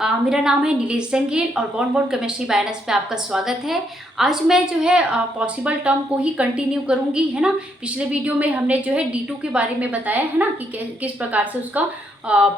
मेरा नाम है नीलेश जंगीर और बॉन्ड केमिस्ट्री बायनस पे आपका स्वागत है। आज मैं जो है पॉसिबल टर्म को ही कंटिन्यू करूंगी, है ना। पिछले वीडियो में हमने जो है D2 के बारे में बताया है ना कि किस प्रकार से उसका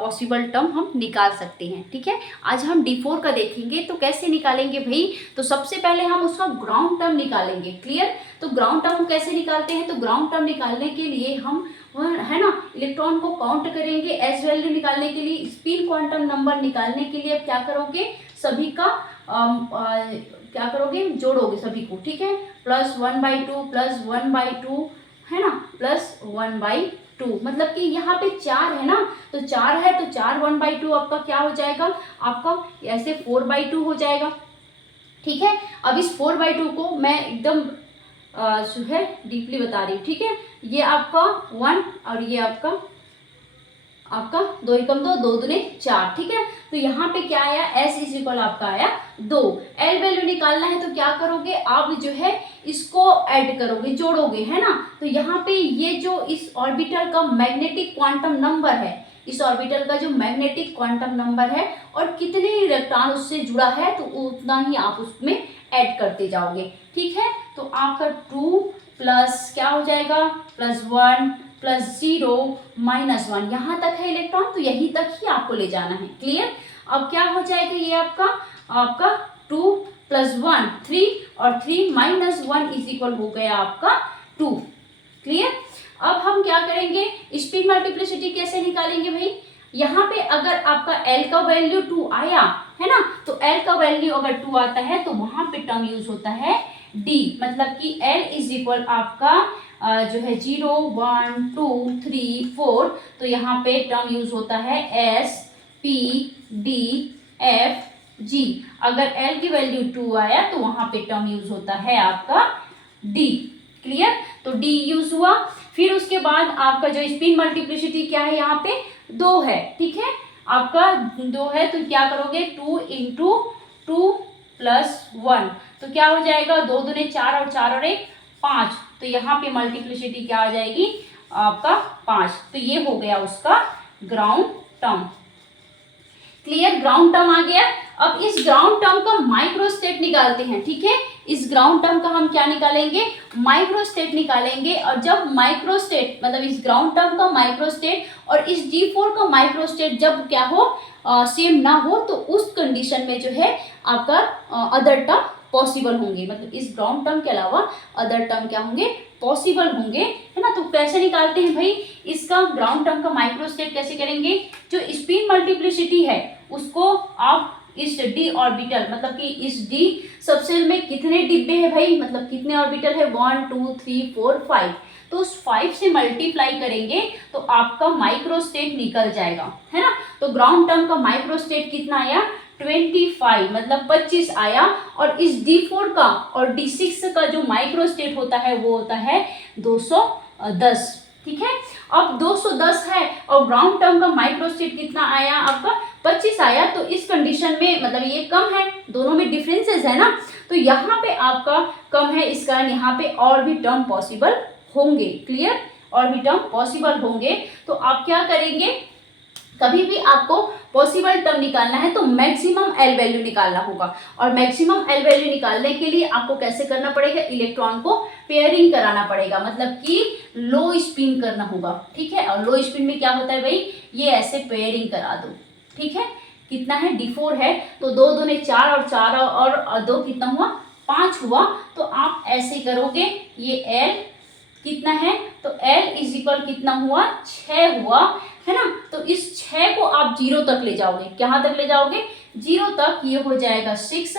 पॉसिबल टर्म हम निकाल सकते हैं। ठीक है, आज हम D4 का देखेंगे। तो कैसे निकालेंगे भाई? तो सबसे पहले हम उसका ग्राउंड टर्म निकालेंगे। क्लियर? तो ग्राउंड टर्म कैसे निकालते हैं? तो ग्राउंड टर्म निकालने के लिए हम है ना इलेक्ट्रॉन को काउंट करेंगे। एस वैल्यू निकालने के लिए, स्पिन क्वांटम नंबर निकालने के लिए अब क्या करोगे, सभी का क्या करोगे, जोड़ोगे सभी को। ठीक है, +1/2 +1/2 है ना, +1/2 मतलब कि यहाँ पे 4 है ना, तो 4 है तो 4 1/2 आपका क्या हो जाएगा, आपका ऐसे 4/2 हो जाएगा। ठीक है, अब इस 4/2 को मैं एकदम जो है डीपली बता रही हूँ। ठीक है, ये आपका 1 और ये आपका 2 एकम 2 2 दूने 4। ठीक है, तो यहाँ पे क्या आया, S इज इक्वल आपका आया 2। L वैल्यू निकालना है तो क्या करोगे, आप जो है इसको ऐड करोगे, जोड़ोगे, है ना। तो यहाँ पे ये जो इस ऑर्बिटल का मैग्नेटिक क्वांटम नंबर है, इस ऑर्बिटल का जो मैग्नेटिक क्वांटम नंबर है और कितने इलेक्ट्रॉन उससे जुड़ा है, तो उतना ही आप उसमें ऐड करते जाओगे। ठीक है, तो आपका 2 प्लस क्या हो जाएगा, +1 +0 -1, यहाँ तक है इलेक्ट्रॉन, तो यहीं तक ही आपको ले जाना है। क्लियर? अब क्या हो जाएगा, ये आपका 2 + 1 3 और 3 -1 इज इक्वल हो गया आपका 2। क्लियर? अब हम क्या करेंगे, स्पिन मल्टीप्लिसिटी कैसे निकालेंगे भाई? यहाँ पे अगर आपका L का वैल्यू 2 आया है ना, तो L का वैल्यू अगर 2 आता है तो वहां पे टर्म यूज होता है D, मतलब कि L इज इक्वल आपका जो है 0 1 2 3 4, तो यहाँ पे टर्म यूज होता है S P D F G। अगर L की वैल्यू 2 आया तो वहां पे टर्म यूज होता है आपका D। क्लियर? तो D यूज हुआ। फिर उसके बाद आपका जो स्पिन मल्टीप्लिसिटी क्या है, यहाँ पे 2 है। ठीक है, आपका 2 है तो क्या करोगे, 2 × 2 + 1, तो क्या हो जाएगा, 2 दूने 4 और 4 और 1 5, तो यहाँ पे मल्टीप्लिसिटी क्या आ जाएगी आपका 5। तो ये हो गया उसका ground term. Clear? Ground term आ गया। अब इस ग्राउंड टर्म का माइक्रोस्टेट निकालते हैं। ठीक है, इस ग्राउंड टर्म का हम क्या निकालेंगे, माइक्रोस्टेट निकालेंगे। और जब माइक्रोस्टेट मतलब इस ग्राउंड टर्म का माइक्रोस्टेट और इस D4 का माइक्रोस्टेट जब क्या हो, सेम ना हो, तो उस कंडीशन में जो है आपका अदर टर्म पॉसिबल होंगे। मतलब इस ग्राउंड टर्म के अलावा अदर टर्म क्या होंगे, पॉसिबल होंगे, है ना। तो कैसे निकालते हैं भाई, इसका ग्राउंड टर्म का माइक्रोस्टेट कैसे करेंगे, जो स्पिन मल्टीप्लिसिटी है उसको आप इस D ऑर्बिटल, मतलब कि इस D सबसेल में कितने डिब्बे हैं भाई, मतलब कितने ऑर्बिटल है, 1 2 3 4 5, तो उस 5 से मल्टीप्लाई करेंगे तो आपका माइक्रोस्टेट निकल जाएगा, है ना। तो ग्राउंड टर्म का माइक्रोस्टेट कितना आया, 25, मतलब 25 आया। और इस D4 का और D6 का जो माइक्रोस्टेट होता है वो होता है 210। ठीक है, अब 210 है और ग्राउंड टर्म का माइक्रोस्टेट कितना आया आपका, 25 आया। तो इस कंडीशन में मतलब ये कम है, दोनों में डिफरेंसेस है ना, तो यहाँ पे आपका कम है, इस कारण यहाँ पे और भी टर्म पॉसिबल होंगे। क्लियर? और भी टर्म पॉसिबल होंगे। तो आप क्या करेंगे, कभी भी आपको पॉसिबल टर्म निकालना है तो मैक्सिमम L वैल्यू निकालना होगा। और मैक्सिमम L वैल्यू निकालने के लिए आपको कैसे करना पड़ेगा, इलेक्ट्रॉन को पेयरिंग कराना पड़ेगा, मतलब कि लो स्पिन करना होगा। ठीक है, और लो स्पिन में क्या होता है भाई, ये ऐसे पेयरिंग करा दो। ठीक है, कितना है, D4 है, तो 2 दूने 4 और 4 और 2 कितना हुआ, 5 हुआ। तो आप ऐसे करोगे, ये L कितना है, तो L इज इक्वल कितना हुआ, 6 हुआ, है ना। तो इस 6 को आप 0 तक ले जाओगे, कहाँ तक ले जाओगे, 0 तक। ये हो जाएगा 6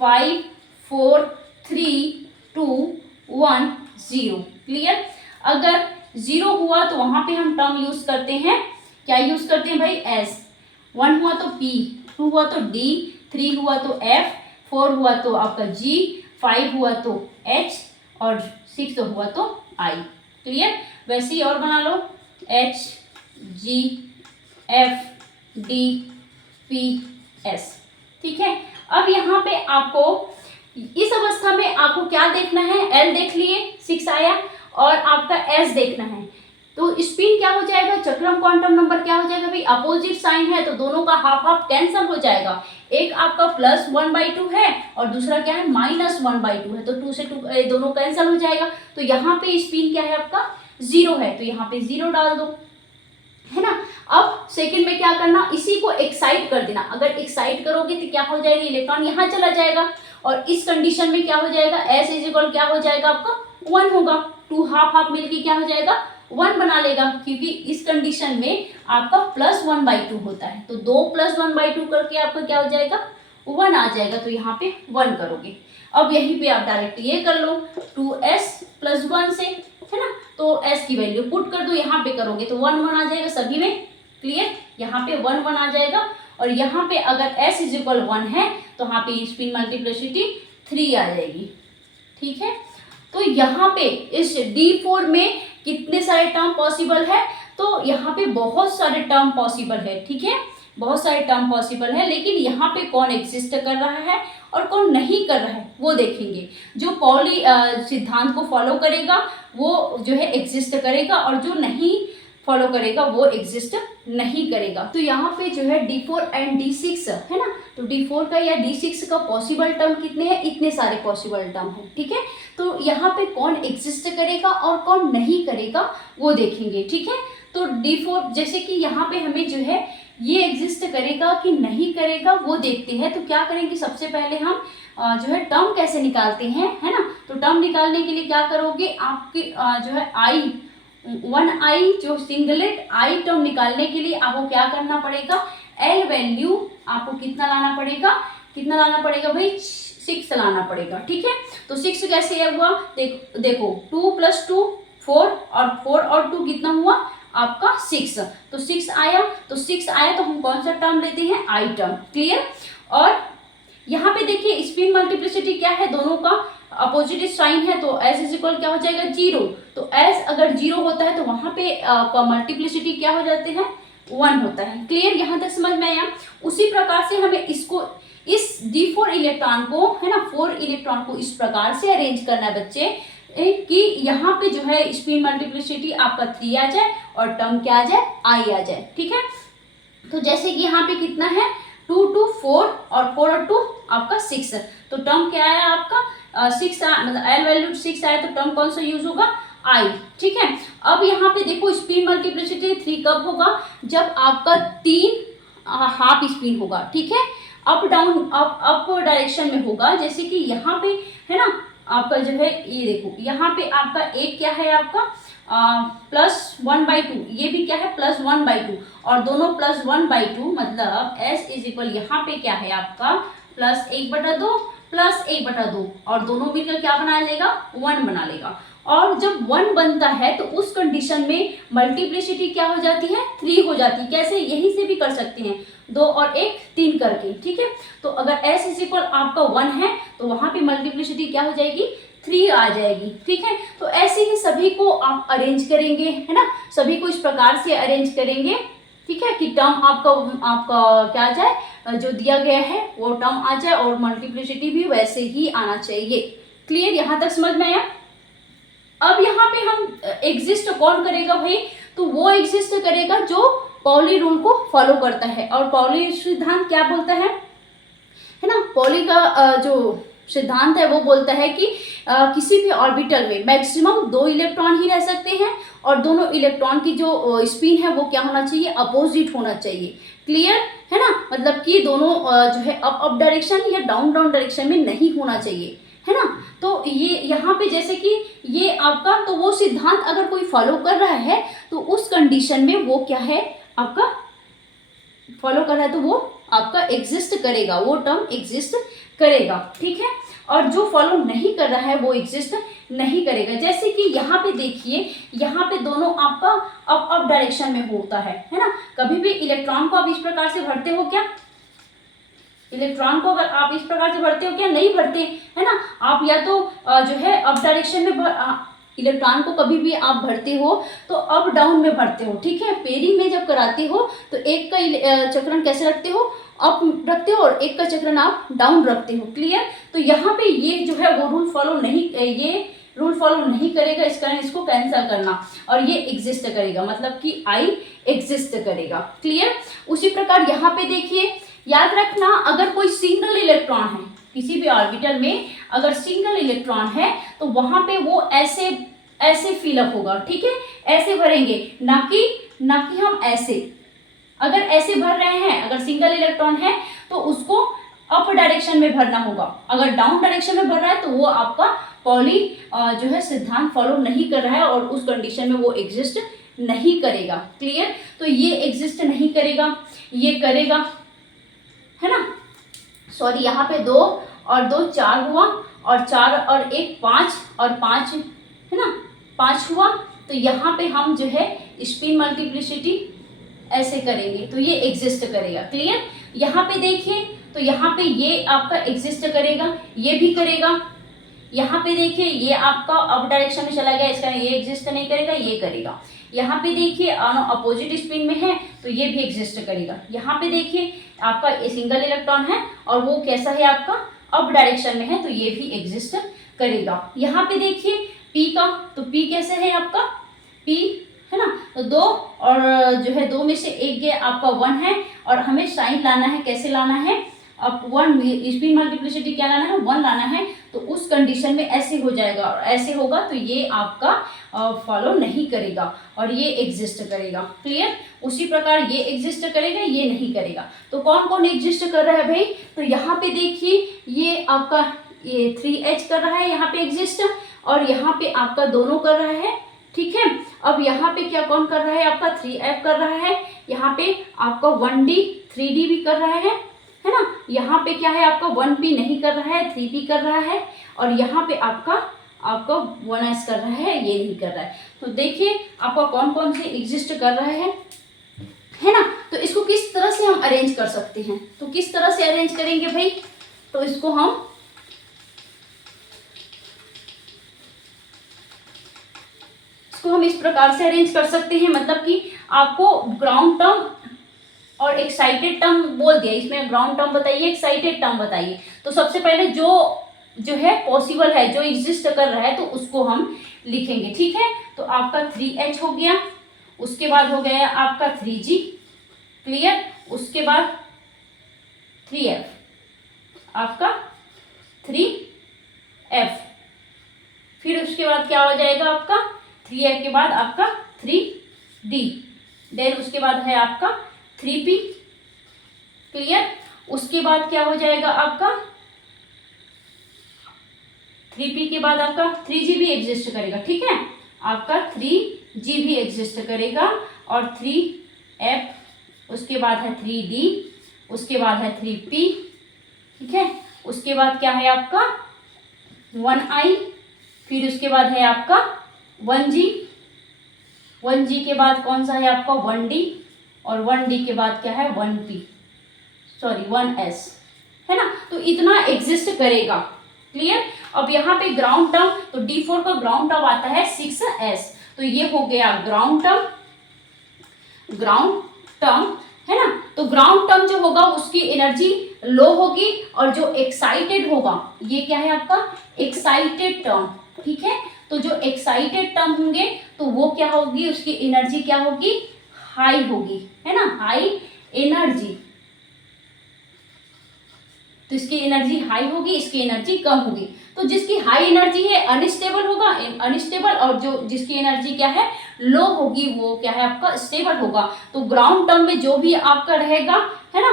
5 4 3 2 1 0। क्लियर? अगर 0 हुआ तो वहां पे हम टर्म यूज करते हैं, क्या यूज करते हैं भाई, S। 1 हुआ तो P, 2 हुआ तो D, 3 हुआ तो F, 4 हुआ तो आपका G, 5 हुआ तो H और 6 हुआ तो I। क्लियर? वैसे ही और बना लो, H G F D P S। ठीक है, अब यहाँ पे आपको इस अवस्था में आपको क्या देखना है, L देख लिए 6 आया, और आपका S देखना है। तो स्पिन क्या हो जाएगा, चक्रम क्वांटम नंबर क्या हो जाएगा भाई, अपोजिट साइन है तो दोनों का हाफ हाफ कैंसल हो जाएगा। एक आपका +1/2 है और दूसरा क्या है -1/2 है, तो 2 से 2 दोनों कैंसल हो जाएगा। तो यहाँ पे स्पिन क्या है आपका 0 है, तो यहाँ पे 0 डाल दो, है ना। अब सेकंड में क्या करना, इसी को एक्साइट कर देना। अगर एक्साइट करोगे तो क्या हो जाएगा, इलेक्ट्रॉन यहाँ चला जाएगा और इस कंडीशन में क्या हो जाएगा, S = क्या हो जाएगा आपका 1 होगा। 2 हाफ हाफ मिलके क्या हो जाएगा 1 बना लेगा, क्योंकि इस कंडीशन में आपका +1/2 होता है। तो 2 + 1/2 करके आपका क्या हो जाएगा 1 आ जाएगा, तो यहाँ पे 1 करोगे। अब यहीं पे आप डायरेक्ट ये कर लो 2s + 1 से, है ना, तो s की वैल्यू पुट कर दो, यहाँ पे करोगे तो 1 1 आ जाएगा सभी में, क्लियर। यहाँ पे 1 1 आ जाएगा और यहाँ पे अगर s = 1 है तो यहाँ पे स्पिन मल्टीप्लिसिटी 3 आ जाएगी, ठीक है। तो यहाँ पे इस D4 में कितने सारे टर्म पॉसिबल है, तो यहाँ पे बहुत सारे टर्म पॉसिबल है, ठीक है, बहुत सारे टर्म पॉसिबल है। लेकिन यहाँ पे कौन एग्जिस्ट कर रहा है और कौन नहीं कर रहा है वो देखेंगे। जो पॉली सिद्धांत को फॉलो करेगा वो जो है एग्जिस्ट करेगा और जो नहीं फॉलो करेगा वो एग्जिस्ट नहीं करेगा। तो यहाँ पे जो है D4 एंड D6 है ना, तो D4 का या D6 का पॉसिबल टर्म कितने हैं, इतने सारे पॉसिबल टर्म है, ठीक है। तो यहाँ पे कौन एग्जिस्ट करेगा और कौन नहीं करेगा वो देखेंगे, ठीक है। तो D4 जैसे कि यहाँ पे हमें जो है ये एग्जिस्ट करेगा कि नहीं करेगा वो देखते हैं। तो क्या करेंगे, सबसे पहले हम जो है टर्म कैसे निकालते हैं, है ना। तो टर्म निकालने के लिए क्या करोगे, आपके जो है I जो सिंगलेट I टर्म निकालने के लिए आपको क्या करना पड़ेगा, L वैल्यू आपको कितना लाना पड़ेगा भाई 6 लाना पड़ेगा, ठीक है। तो 6 कैसे हुआ, देखो 2 + 2 4 और 4 और 2 कितना हुआ आपका 6, तो 6 आया। तो 6 आया तो हम कौन सा टर्म लेते हैं, I टर्म, क्लियर। और यहाँ पे देखिए स्पिन मल्टीप्लिसिटी क्या है, दोनों का अपोजिट साइन है, तो S = क्या हो जाएगा 0। तो S अगर 0 होता है तो वहां पे मल्टीप्लिसिटी क्या हो जाते हैं 1 होता है, क्लियर। यहाँ तक समझ में आया। उसी प्रकार से हमें इसको इस D4 इलेक्ट्रॉन को, है ना, 4 इलेक्ट्रॉन को इस प्रकार से अरेंज करना है बच्चे कि यहाँ पे जो है स्पिन मल्टीप्लिसिटी आपका 3 आ जाए और टर्म क्या आ जाए I आ जाए, ठीक है। तो जैसे कि यहाँ पे कितना है 2 2 4 और 4 और 2 आपका 6, तो टर्म क्या आया आपका 6 मतलब L वैल्यू 6 आया, तो टर्म कौन सा यूज होगा I, ठीक है। अब यहाँ पे देखो स्पिन मल्टीप्लिसिटी 3 कब होगा, जब आपका 3 हाफ स्पिन होगा, ठीक है, अप डाउन अप डायरेक्शन में होगा। जैसे कि यहाँ पे है ना आपका जो है ये देखो यहाँ पे आपका एक क्या है आपका +1/2, ये भी क्या है +1/2 और दोनों +1/2, मतलब S = यहाँ पे क्या है आपका +1/2 +1/2 और दोनों मिलकर क्या बना लेगा 1 बना लेगा। और जब 1 बनता है तो उस कंडीशन में मल्टीप्लिसिटी क्या हो जाती है 3 हो जाती है। कैसे, यहीं से भी कर सकते हैं 2 और 1 3 करके, ठीक है। तो अगर S = आपका 1 है तो वहां पे मल्टीप्लिसिटी क्या हो जाएगी 3 आ जाएगी, ठीक है। तो ऐसे ही सभी को आप अरेंज करेंगे, है ना, सभी को इस प्रकार से अरेंज करेंगे, ठीक है, कि टर्म आपका क्या आ जाए, जो दिया गया है वो टर्म आ जाए और मल्टीप्लिसिटी भी वैसे ही आना चाहिए, क्लियर। यहाँ तक समझ में आया। अब यहाँ पे हम एग्जिस्ट कौन करेगा भाई, तो वो एग्जिस्ट करेगा जो पॉली रूल को फॉलो करता है। और पॉली सिद्धांत क्या बोलता है ना, पॉली का जो सिद्धांत है वो बोलता है कि किसी भी ऑर्बिटल में मैक्सिमम 2 इलेक्ट्रॉन ही रह सकते हैं और दोनों इलेक्ट्रॉन की जो स्पिन है वो क्या होना चाहिए, अपोजिट होना चाहिए, क्लियर है ना। मतलब कि दोनों जो है अप डायरेक्शन या डाउन डायरेक्शन में नहीं होना चाहिए, है ना। तो ये यहाँ पे जैसे कि ये आपका, तो वो सिद्धांत अगर कोई फॉलो कर रहा है तो उस कंडीशन में वो क्या है आपका फॉलो कर रहा है, तो वो आपका एग्जिस्ट करेगा, वो टर्म एग्जिस्ट करेगा, ठीक है। और जो फॉलो नहीं कर रहा है वो एग्जिस्ट नहीं करेगा। जैसे कि यहाँ पे देखिए, यहाँ पे दोनों आपका अप डायरेक्शन में होता है ना। कभी भी इलेक्ट्रॉन को आप इस प्रकार से भरते हो क्या, इलेक्ट्रॉन को अगर आप इस प्रकार से भरते हो क्या, नहीं भरते, है ना। आप या तो जो है अप डायरेक्शन में इलेक्ट्रॉन को कभी भी आप भरते हो तो अप डाउन में भरते हो, ठीक है। पेयरिंग में जब कराते हो तो एक का चक्रण कैसे रखते हो, अप रखते हो और एक का चक्रण आप डाउन रखते हो, क्लियर। तो यहाँ पे ये जो है वो रूल फॉलो नहीं, ये रूल फॉलो नहीं करेगा, इस कारण इसको कैंसिल करना, और ये एग्जिस्ट करेगा, मतलब कि आई एग्जिस्ट करेगा। क्लियर। उसी प्रकार यहाँ पे देखिए, याद रखना अगर कोई सिंगल इलेक्ट्रॉन है किसी भी ऑर्बिटल में, अगर सिंगल इलेक्ट्रॉन है तो वहां पे वो ऐसे ऐसे फिलअप होगा, ठीक है, ऐसे भरेंगे, ना कि हम ऐसे, अगर ऐसे भर रहे हैं, अगर सिंगल इलेक्ट्रॉन है तो उसको अप डायरेक्शन में भरना होगा, अगर डाउन डायरेक्शन में भर रहा है तो वो आपका पॉली जो है सिद्धांत फॉलो नहीं कर रहा है और उस कंडीशन में वो एग्जिस्ट नहीं करेगा। क्लियर। तो ये एग्जिस्ट नहीं करेगा, ये करेगा, है ना। सॉरी, यहाँ पे 2 और 2 4 हुआ, और 4 और 1 5 और 5, है ना, 5 हुआ। तो यहाँ पे हम जो है स्पिन मल्टीप्लिसिटी ऐसे करेंगे तो ये एग्जिस्ट करेगा। क्लियर। यहाँ पे देखिए, तो यहाँ पे ये आपका एग्जिस्ट करेगा, ये भी करेगा। यहाँ पे देखिए, ये आपका अप डायरेक्शन में चला गया, इसका ये एग्जिस्ट नहीं करेगा, ये करेगा। यहाँ पे देखिए अपोजिट स्पिन में है तो ये भी एग्जिस्ट करेगा। यहाँ पे देखिए आपका सिंगल इलेक्ट्रॉन है और वो कैसा है आपका अप डायरेक्शन में है तो ये भी एग्जिस्ट करेगा। यहाँ पे देखिए पी का, तो पी कैसे है आपका, पी, है ना, तो 2 और जो है 2 में से 1 गया आपका 1 है, और हमें साइन लाना है, कैसे लाना है, अब 1 स्पिन मल्टीप्लिसिटी क्या लाना है, 1 लाना है। तो उस कंडीशन में ऐसे हो जाएगा, और ऐसे होगा तो ये आपका फॉलो नहीं करेगा और ये एग्जिस्ट करेगा। क्लियर। उसी प्रकार ये एग्जिस्ट करेगा, ये नहीं करेगा। तो कौन कौन एग्जिस्ट कर रहा है भाई, तो यहाँ पे देखिए ये आपका ये 3H कर रहा है यहाँ पे एग्जिस्ट, और यहाँ पे आपका दोनों कर रहा है, ठीक है। अब यहाँ पे क्या कौन कर रहा है, आपका 3F कर रहा है, यहाँ पे आपका 1D 3D भी कर रहा है ना। यहाँ पे क्या है आपका 1P नहीं कर रहा है, 3P कर रहा है, और यहाँ पे आपका 1S कर रहा है, ये नहीं कर रहा है। तो देखिए आपका कौन कौन से एग्जिस्ट कर रहा है ना। तो इसको किस तरह से हम अरेंज कर सकते हैं, तो किस तरह से अरेंज करेंगे भाई, तो इसको हम इस प्रकार से अरेंज कर सकते हैं, मतलब कि आपको ग्राउंड टर्म और एक्साइटेड टर्म बोल दिया, इसमें ग्राउंड टर्म बताइए, एक्साइटेड टर्म बताइए। तो सबसे पहले जो है पॉसिबल है, जो एग्जिस्ट कर रहा है, तो उसको हम लिखेंगे, ठीक है। तो आपका 3H हो गया, उसके बाद हो गया आपका 3G। क्लियर। उसके बाद 3F, आपका 3F, फिर उसके बाद क्या हो जाएगा आपका 3F के बाद आपका 3D, देन उसके बाद है आपका 3P। क्लियर। उसके बाद क्या हो जाएगा आपका 3P के बाद आपका 3G भी एग्जिस्ट करेगा, ठीक है, आपका 3G भी एग्जिस्ट करेगा, और 3F, उसके बाद है 3D, उसके बाद है 3P, ठीक है। उसके बाद क्या है आपका 1I, फिर उसके बाद है आपका 1G, 1G के बाद कौन सा है आपका 1D, और 1D के बाद क्या है 1P, सॉरी 1S, है ना। तो इतना एग्जिस्ट करेगा। क्लियर। अब यहाँ पे ग्राउंड टर्म, तो D4 का ग्राउंड टर्म आता है 6S, तो ये हो गया ग्राउंड टर्म, है ना। तो ग्राउंड टर्म जो होगा उसकी एनर्जी लो होगी, और जो एक्साइटेड होगा ये क्या है आपका एक्साइटेड टर्म, ठीक है। तो जो एक्साइटेड टर्म होंगे तो वो क्या होगी, उसकी एनर्जी क्या होगी, हाई होगी, है ना, हाई एनर्जी। तो इसकी एनर्जी हाई होगी, इसकी एनर्जी कम होगी। तो जिसकी हाई एनर्जी है अनस्टेबल होगा, अनस्टेबल, और जो जिसकी एनर्जी क्या है लो होगी वो क्या है आपका स्टेबल होगा। तो ग्राउंड टर्म में जो भी आपका रहेगा, है ना,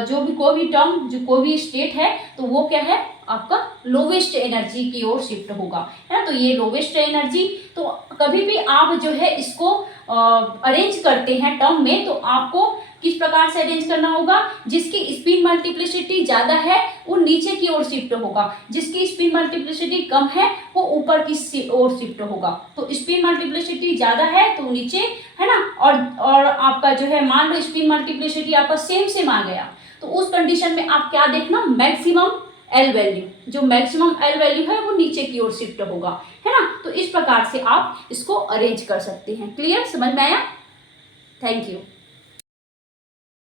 जो भी कोई भी टर्म, जो कोई भी स्टेट है, तो वो क्या है आपका लोवेस्ट एनर्जी की ओर शिफ्ट होगा, है ना। तो ये लोवेस्ट एनर्जी, तो कभी भी आप जो है इसको अरेंज करते हैं टर्म में, तो आपको किस प्रकार से अरेंज करना होगा, जिसकी स्पिन मल्टीप्लिसिटी ज्यादा है वो नीचे की ओर शिफ्ट होगा, जिसकी स्पिन मल्टीप्लिसिटी कम है वो ऊपर की ओर शिफ्ट होगा। तो स्पिन मल्टीप्लिसिटी ज्यादा है तो नीचे, है ना, और आपका जो है मान लो स्पिन मल्टीप्लिसिटी आपका सेम आ गया, तो उस कंडीशन में आप क्या देखना, मैक्सिमम एल वैल्यू, जो मैक्सिमम एल वैल्यू है वो नीचे की ओर शिफ्ट होगा, है ना। तो इस प्रकार से आप इसको अरेंज कर सकते हैं। क्लियर, समझ में आया? Thank you.